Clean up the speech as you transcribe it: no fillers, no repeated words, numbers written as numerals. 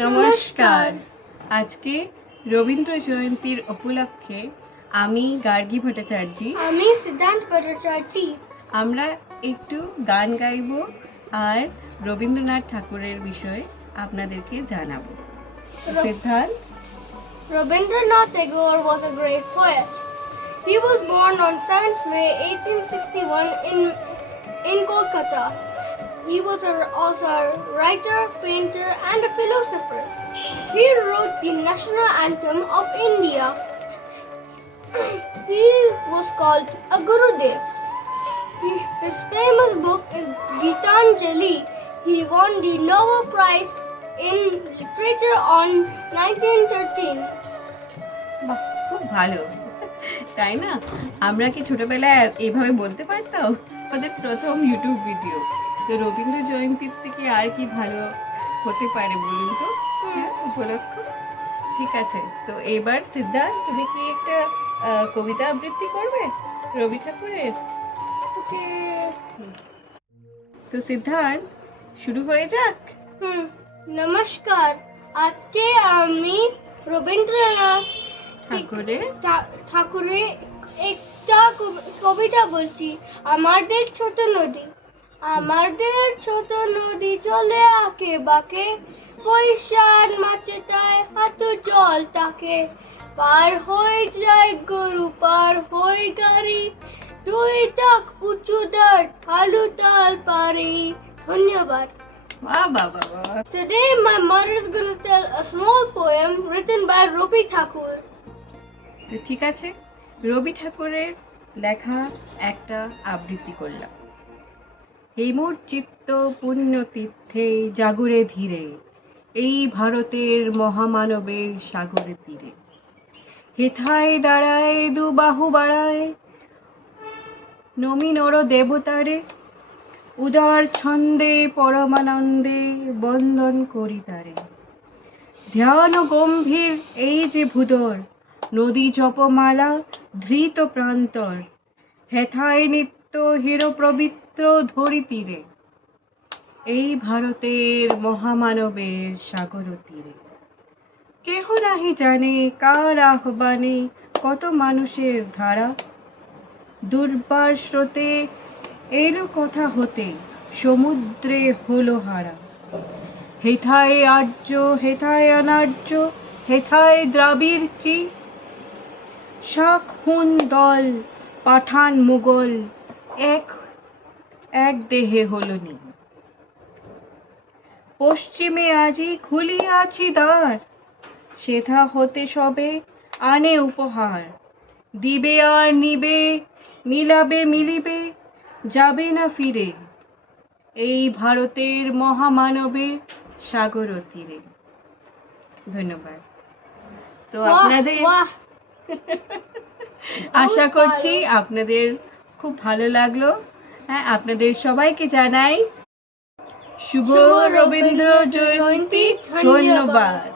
নমস্কার। আজকে রবীন্দ্র জয়ন্তীর উপলক্ষে আমি গার্গী ভট্টাচার্য, আমি সিদ্ধান্ত ভট্টাচার্য। আমরা একটু গান গাইব আর রবীন্দ্রনাথ ঠাকুরের বিষয়ে আপনাদেরকে জানাবো। সিদ্ধান্ত। Rabindranath Tagore was a great poet. He was born on 7th May 1861 in Kolkata. He was also a writer, painter, and a philosopher. He wrote the national anthem of India. He was called a Gurudev. His famous book is Gitanjali. He won the Nobel Prize in Literature on 1913. বাহ, খুব ভালো, তাই না? আমরা কি ছোটবেলায় এইভাবে বলতে পারতাম? আমাদের প্রথম ইউটিউব ভিডিও। তো রবীন্দ্র জয়ন্তীর থেকে আর কি ভালো হতে পারে বলুন তো? উপলক্ষ। ঠিক আছে, তো এবার সিদ্ধান্ত, তুমি কি একটা কবিতা আবৃত্তি করবে রবি ঠাকুরের? তো সিদ্ধান্ত, শুরু হয়ে যাক। নমস্কার। আজকে আমি রবীন্দ্রনাথ ঠাকুরের একটা কবিতা বলছি। আমাদের ছোট নদী, আমাদের ছোট নদী চলে আঁকে বাঁকে, পয়সার মাছে তাই এত জল তাকে, পার হয়ে যায় গরু, পার হয়ে গাড়ি, দুই তাক উঁচু দাঁড় ঢালু তাল পারি। ধন্যবাদ। বাহ বাহ বাহ বাহ। Today my mother is going to tell a small poem written by Rabi Thakur. তো ঠিক আছে, রবি ঠাকুরের লেখা একটা আবৃত্তি করলাম। হেমুর চিত্ত পুণ্য তীর্থে জাগরে ধীরে, এই ভারতের মহামানবের সাগরে তীরে, হেথায় দাঁড়ায় দু বাহু বাড়ায়, নমি নর দেবতারে, উদার ছন্দে পরমানন্দে বন্দন করি তারে। ধ্যান গম্ভীর এই যে ভূদর, নদী জপমালা ধৃত প্রান্তর, হেথায় নিত্য হিরো পবিত্র ধরি তীরে, এই ভারতের মহামানবের সাগর তীরে। কেহ নাহি জানে কার আহ্বানে কত মানুষের ধারা, দুর্বার স্রোতে এলো কথা হতে সমুদ্রে হলো হারা। হেথায় আর্য, হেথায় অনার্য, হেথায় দ্রাবিড় চি, শাক হুন দল পাঠান মুঘল এক এক দেহে হলো নি। পশ্চিমে আজি খুলিয়াছি দ্বার, সেথা হতে সবে আনে উপহার, দিবে আর নিবে, মিলাবে মিলিবে, যাবে না ফিরে, এই ভারতের মহামানবের সাগর তীরে। ধন্যবাদ। তো আপনাদের আশা করছি আপনাদের খুব ভালো লাগলো। হ্যাঁ, আপনাদের সবাইকে জানাই শুভ রবীন্দ্র জয়ন্তী। ধন্যবাদ।